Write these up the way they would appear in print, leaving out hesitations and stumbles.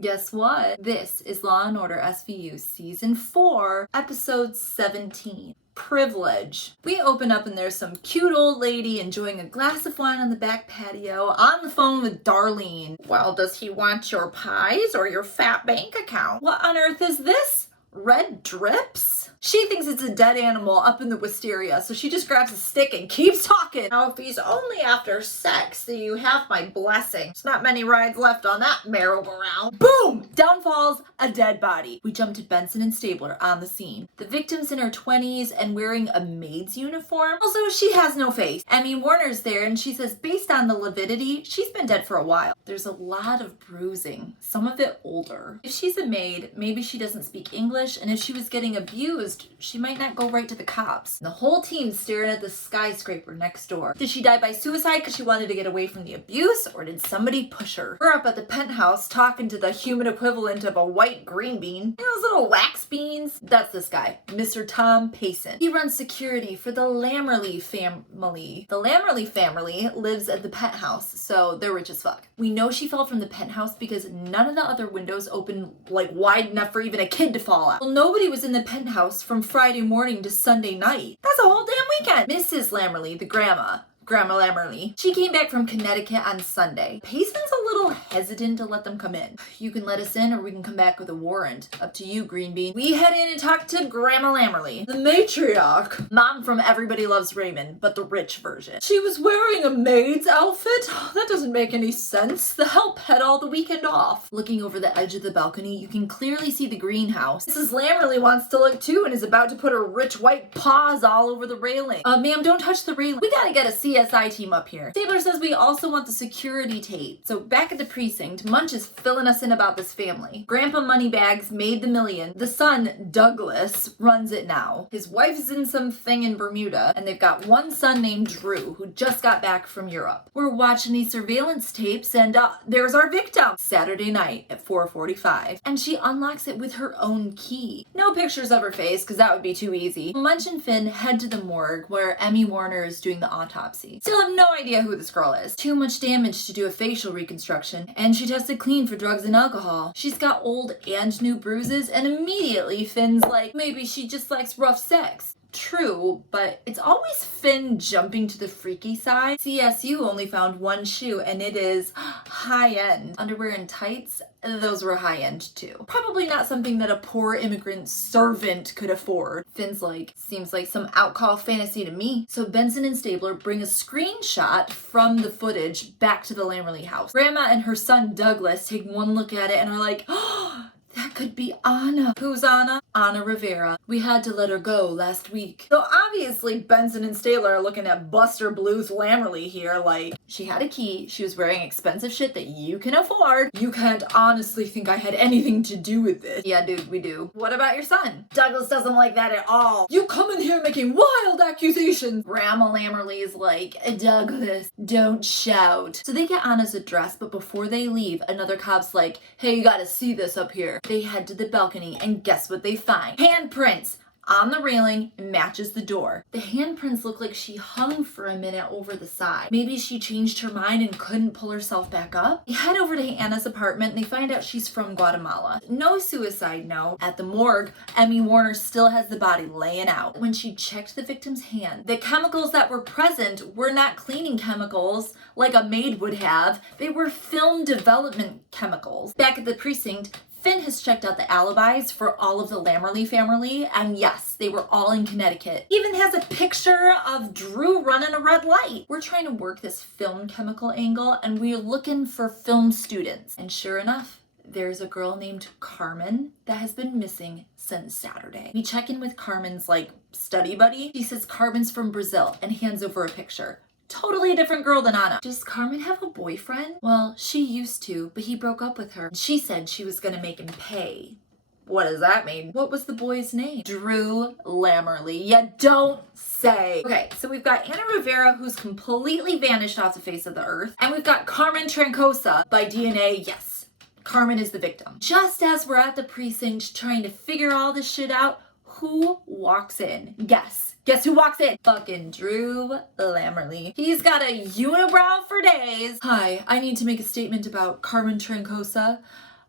Guess what? This is Law and Order SVU Season 4, Episode 17. Privilege. We open up and there's some cute old lady enjoying a glass of wine on the back patio on the phone with Darlene. Well, does he want your pies or your fat bank account? What on earth is this? Red drips? She thinks it's a dead animal up in the wisteria, so she just grabs a stick and keeps talking. Now, if he's only after sex, then you have my blessing. There's not many rides left on that merry-go-round. Boom! Down falls a dead body. We jump to Benson and Stabler on the scene. The victim's in her 20s and wearing a maid's uniform. Also, she has no face. Emmy Warner's there and she says, based on the lividity, she's been dead for a while. There's a lot of bruising, some of it older. If she's a maid, maybe she doesn't speak English, and if she was getting abused, she might not go right to the cops. The whole team's staring at the skyscraper next door. Did she die by suicide because she wanted to get away from the abuse, or did somebody push her? We're up at the penthouse talking to the human equivalent of a white green bean. You know, those little wax beans? That's this guy, Mr. Tom Payson. He runs security for the LAMERLY family. The LAMERLY family lives at the penthouse, so they're rich as fuck. We know she fell from the penthouse because none of the other windows open like wide enough for even a kid to fall out. Well, nobody was in the penthouse from Friday morning to Sunday night. That's a whole damn weekend. Mrs. Lammerly, the Grandma Lammerly, she came back from Connecticut on Sunday. Payson's a little hesitant to let them come in. You can let us in or we can come back with a warrant. Up to you, Green Bean. We head in and talk to Grandma Lammerly, the matriarch. Mom from Everybody Loves Raymond, but the rich version. She was wearing a maid's outfit? That doesn't make any sense. The help had all the weekend off. Looking over the edge of the balcony, you can clearly see the greenhouse. Mrs. Lammerly wants to look too and is about to put her rich white paws all over the railing. Ma'am, don't touch the railing. We gotta get a CSI team up here. Stabler says we also want the security tape. So back at the precinct, Munch is filling us in about this family. Grandpa Moneybags made the million. The son, Douglas, runs it now. His wife's in some thing in Bermuda, and they've got one son named Drew, who just got back from Europe. We're watching these surveillance tapes, and there's our victim. Saturday night at 4:45. And she unlocks it with her own key. No pictures of her face, because that would be too easy. Munch and Finn head to the morgue, where Emmy Warner is doing the autopsy. Still have no idea who this girl is. Too much damage to do a facial reconstruction, and she tested clean for drugs and alcohol. She's got old and new bruises, and immediately Finn's like, maybe she just likes rough sex. True, but it's always Finn jumping to the freaky side. CSU only found one shoe, and it is high-end. Underwear and tights, those were high-end too. Probably not something that a poor immigrant servant could afford. Finn's like, seems like some outcall fantasy to me. So Benson and Stabler bring a screenshot from the footage back to the Lammerly house. Grandma and her son Douglas take one look at it and are like, oh, that could be Anna. Who's Anna? Anna Rivera. We had to let her go last week. So obviously Benson and Stabler are looking at Buster Blues Lammerly here like, she had a key, she was wearing expensive shit that you can afford. You can't honestly think I had anything to do with this. Yeah, dude, we do. What about your son? Douglas doesn't like that at all. You come in here making wild accusations. Grandma Lammerly is like, Douglas, don't shout. So they get Anna's address, but before they leave, another cop's like, hey, you gotta see this up here. They head to the balcony and guess what they find? Handprints on the railing matches the door. The handprints look like she hung for a minute over the side. Maybe she changed her mind and couldn't pull herself back up. They head over to Anna's apartment and they find out she's from Guatemala. No suicide note. At the morgue, Emmy Warner still has the body laying out. When she checked the victim's hand, the chemicals that were present were not cleaning chemicals like a maid would have. They were film development chemicals. Back at the precinct, Finn has checked out the alibis for all of the Lammerly family, and yes, they were all in Connecticut. Even has a picture of Drew running a red light. We're trying to work this film chemical angle, and we're looking for film students. And sure enough, there's a girl named Carmen that has been missing since Saturday. We check in with Carmen's, study buddy. She says Carmen's from Brazil and hands over a picture. Totally a different girl than Anna. Does Carmen have a boyfriend? Well, she used to, but he broke up with her. She said she was gonna make him pay. What does that mean? What was the boy's name? Drew Lammerly. You don't say. Okay, so we've got Anna Rivera, who's completely vanished off the face of the earth, and we've got Carmen Trancosa. By DNA, yes, Carmen is the victim. Just as we're at the precinct trying to figure all this shit out, who walks in? Guess who walks in? Fucking Drew Lammerly. He's got a unibrow for days. Hi, I need to make a statement about Carmen Trancosa.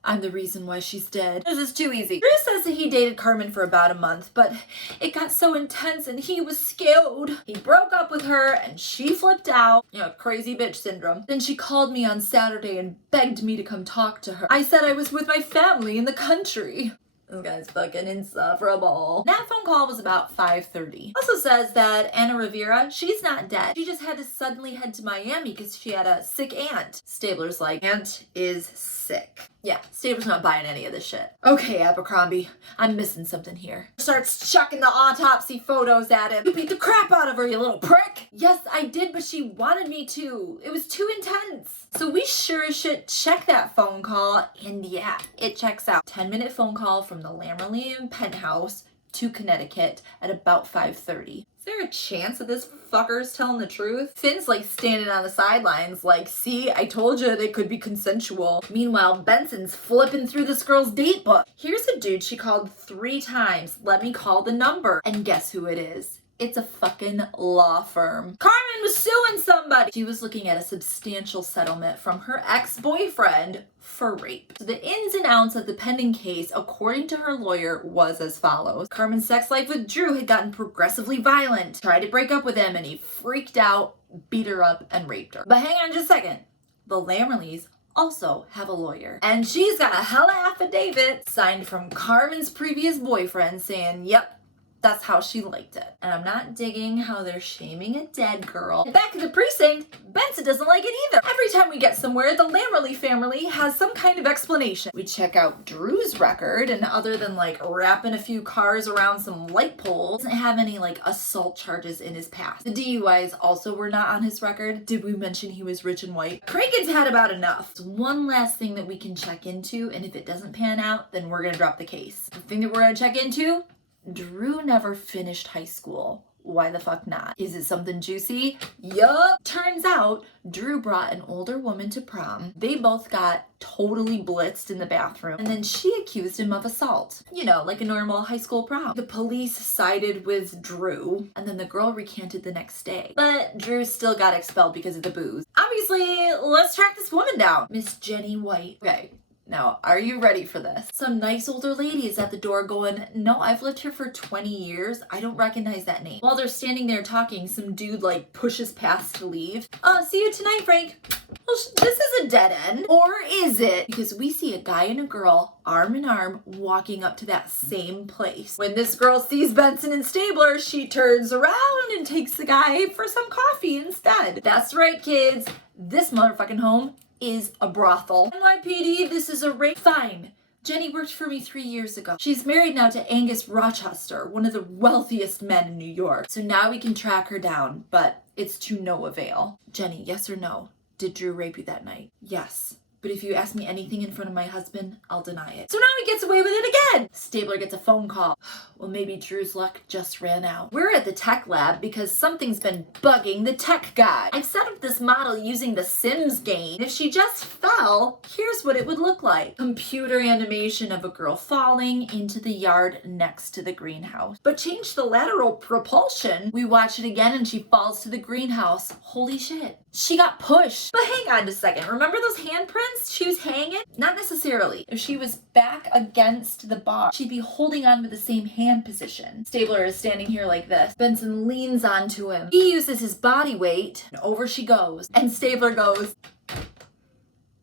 I'm the reason why she's dead. This is too easy. Drew says that he dated Carmen for about a month, but it got so intense and he was scared. He broke up with her and she flipped out. You know, crazy bitch syndrome. Then she called me on Saturday and begged me to come talk to her. I said I was with my family in the country. This guy's fucking insufferable. That phone call was about 5:30. Also says that Anna Rivera, she's not dead. She just had to suddenly head to Miami because she had a sick aunt. Stabler's like, aunt is sick. Yeah, Stabler's not buying any of this shit. Okay, Abercrombie, I'm missing something here. Starts chucking the autopsy photos at him. You beat the crap out of her, you little prick. Yes, I did, but she wanted me to. It was too intense. So we sure as shit check that phone call, and yeah, it checks out. 10-minute phone call from the LAMERLY penthouse to Connecticut at about 5:30. Is there a chance that this fucker's telling the truth? Finn's like standing on the sidelines like, see, I told you they could be consensual. Meanwhile, Benson's flipping through this girl's date book. Here's a dude she called 3 times. Let me call the number. And guess who it is? It's a fucking law firm. Carmen was suing somebody. She was looking at a substantial settlement from her ex-boyfriend for rape. So the ins and outs of the pending case, according to her lawyer, was as follows. Carmen's sex life with Drew had gotten progressively violent. Tried to break up with him and he freaked out, beat her up, and raped her. But hang on just a second. The Lamerlys also have a lawyer. And she's got a hella affidavit signed from Carmen's previous boyfriend saying, yep, that's how she liked it. And I'm not digging how they're shaming a dead girl. Back at the precinct, Benson doesn't like it either. Every time we get somewhere, the LAMERLY family has some kind of explanation. We check out Drew's record, and other than like wrapping a few cars around some light poles, doesn't have any like assault charges in his past. The DUIs also were not on his record. Did we mention he was rich and white? Cragen's had about enough. It's one last thing that we can check into, and if it doesn't pan out, then we're gonna drop the case. The thing that we're gonna check into, Drew never finished high school. Why the fuck not? Is it something juicy? Yup. Turns out Drew brought an older woman to prom. They both got totally blitzed in the bathroom, and then she accused him of assault. You know, like a normal high school prom. The police sided with Drew, and then the girl recanted the next day. But Drew still got expelled because of the booze. Obviously, let's track this woman down. Miss Jenny White. Okay. Now, are you ready for this? Some nice older lady is at the door going, no, I've lived here for 20 years. I don't recognize that name. While they're standing there talking, some dude like pushes past to leave. See you tonight, Frank. Well, this is a dead end. Or is it? Because we see a guy and a girl arm in arm walking up to that same place. When this girl sees Benson and Stabler, she turns around and takes the guy for some coffee instead. That's right, kids. This motherfucking home is a brothel. NYPD, this is a rape. Fine. Jenny worked for me 3 years ago. She's married now to Angus Rochester, one of the wealthiest men in New York. So now we can track her down, but it's to no avail. Jenny, yes or no? Did Drew rape you that night? Yes. But if you ask me anything in front of my husband, I'll deny it. So now he gets away with it again. Stabler gets a phone call. Well, maybe Drew's luck just ran out. We're at the tech lab because something's been bugging the tech guy. I've set up this model using the Sims game. If she just fell, here's what it would look like. Computer animation of a girl falling into the yard next to the greenhouse. But change the lateral propulsion. We watch it again and she falls to the greenhouse. Holy shit. She got pushed. But hang on a second. Remember those handprints? She was hanging? Not necessarily. If she was back against the bar, she'd be holding on with the same hand position. Stabler is standing here like this. Benson leans onto him. He uses his body weight, and over she goes. And Stabler goes,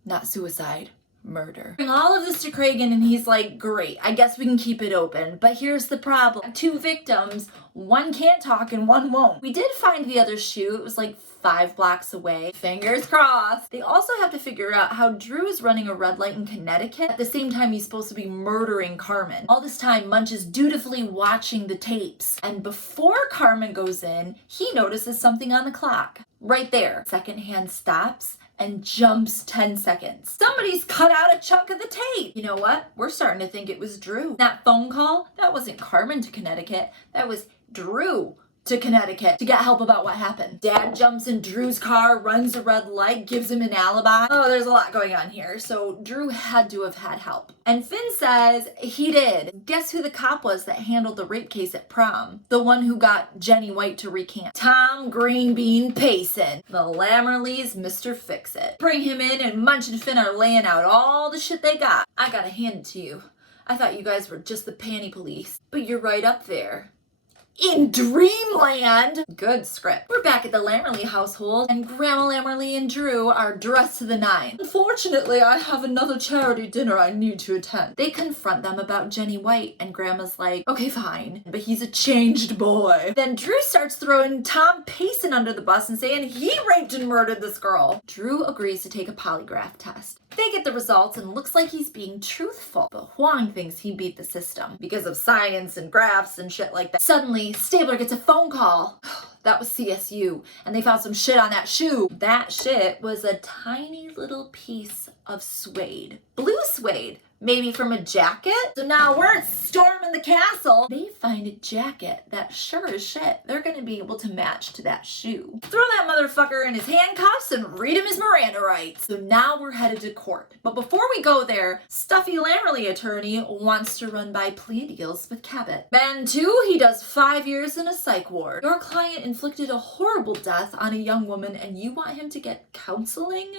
not suicide. Murder. Bring all of this to Cragen and he's like, great, I guess we can keep it open. But here's the problem. 2 victims, one can't talk and one won't. We did find the other shoe. It was like 5 blocks away. Fingers crossed. They also have to figure out how Drew is running a red light in Connecticut at the same time he's supposed to be murdering Carmen. All this time, Munch is dutifully watching the tapes. And before Carmen goes in, he notices something on the clock. Right there. Second hand stops and jumps 10 seconds. Somebody's cut out a chunk of the tape. You know what? We're starting to think it was Drew. That phone call, that wasn't Carmen to Connecticut. That was Drew to Connecticut to get help about what happened. Dad jumps in Drew's car, runs a red light, gives him an alibi. Oh, there's a lot going on here. So Drew had to have had help. And Finn says he did. Guess who the cop was that handled the rape case at prom? The one who got Jenny White to recant. Tom Greenbean Payson. The Lamerlys, Mr. Fix-It. Bring him in and Munch and Finn are laying out all the shit they got. I gotta hand it to you. I thought you guys were just the panty police, but you're right up there. In dreamland! Good script. We're back at the Lamerly household, and Grandma Lamerly and Drew are dressed to the nines. Unfortunately, I have another charity dinner I need to attend. They confront them about Jenny White, and Grandma's like, okay, fine, but he's a changed boy. Then Drew starts throwing Tom Payson under the bus and saying he raped and murdered this girl. Drew agrees to take a polygraph test. They get the results and looks like he's being truthful, but Huang thinks he beat the system because of science and graphs and shit like that. Suddenly, Stabler gets a phone call. That was CSU, and they found some shit on that shoe. That shit was a tiny little piece of suede. Blue suede. Maybe from a jacket? So now we're storming the castle. They find a jacket that sure as shit they're gonna be able to match to that shoe. Throw that motherfucker in his handcuffs and read him his Miranda rights. So now we're headed to court. But before we go there, Stuffy Lamerly attorney wants to run by plea deals with Cabot. Ben 2, he does 5 years in a psych ward. Your client inflicted a horrible death on a young woman and you want him to get counseling?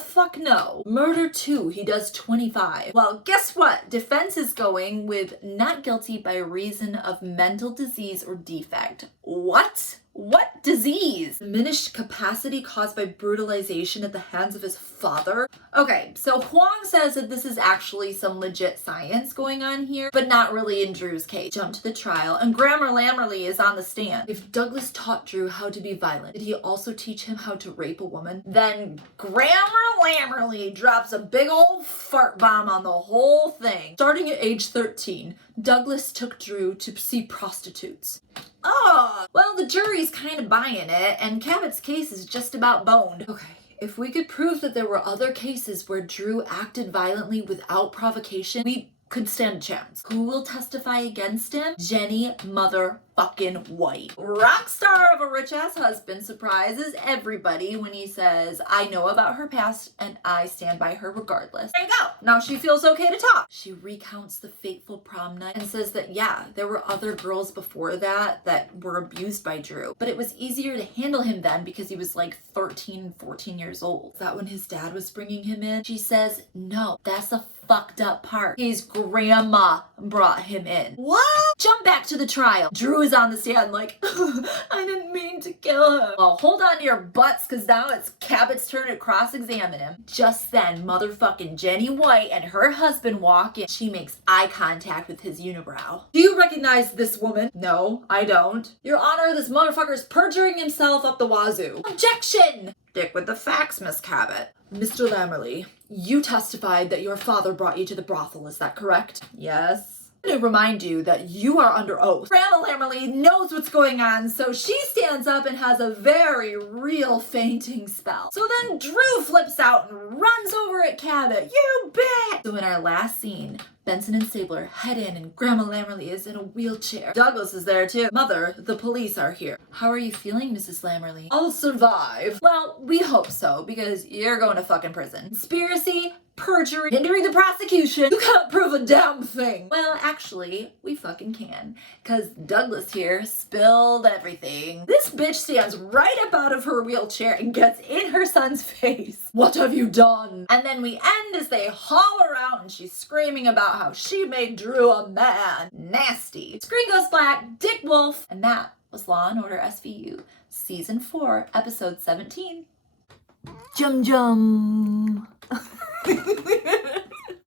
Fuck no. Murder 2, he does 25. Well, guess what? Defense is going with not guilty by reason of mental disease or defect. What? What disease? Diminished capacity caused by brutalization at the hands of his father? Okay, so Huang says that this is actually some legit science going on here, but not really in Drew's case. Jump to the trial, and Grandma Lamerly is on the stand. If Douglas taught Drew how to be violent, did he also teach him how to rape a woman? Then Grandma Lamerly drops a big old fart bomb on the whole thing. Starting at age 13, Douglas took Drew to see prostitutes. Oh, well, the jury's kind of buying it, and Cabot's case is just about boned. Okay, if we could prove that there were other cases where Drew acted violently without provocation, we could stand a chance. Who will testify against him? Jenny motherfucking White. Rock star of a rich-ass husband surprises everybody when he says, I know about her past and I stand by her regardless. There you go. Now she feels okay to talk. She recounts the fateful prom night and says that, yeah, there were other girls before that were abused by Drew, but it was easier to handle him then because he was like 13, 14 years old. Is that when his dad was bringing him in? She says, no, that's the fucked up part. His grandma brought him in. What? Jump back to the trial. Drew is on the stand like, I didn't mean to kill him. Well, hold on to your butts because now it's Cabot's turn to cross-examine him. Just then, motherfucking Jenny White and her husband walk in. She makes eye contact with his unibrow. Do you recognize this woman? No, I don't. Your Honor, this motherfucker's perjuring himself up the wazoo. Objection! Stick with the facts, Miss Cabot. Mr. Lamerly, you testified that your father brought you to the brothel, is that correct? Yes. I'm going to remind you that you are under oath. Grandma Lamerly knows what's going on, so she stands up and has a very real fainting spell. So then Drew flips out and runs over at Cabot. You bet! So in our last scene, Benson and Stabler head in and Grandma Lamerly is in a wheelchair. Douglas is there too. Mother, the police are here. How are you feeling, Mrs. Lamerly? I'll survive. Well, we hope so, because you're going to fucking prison. Conspiracy, perjury, hindering the prosecution. You can't prove a damn thing. Well, actually, we fucking can, because Douglas here spilled everything. This bitch stands right up out of her wheelchair and gets in her son's face. What have you done? And then we end as they haul her out and she's screaming about how she made Drew a man. Nasty. Screen goes black, Dick Wolf, and that was Law & Order SVU, Season 4, Episode 17. Jum jum.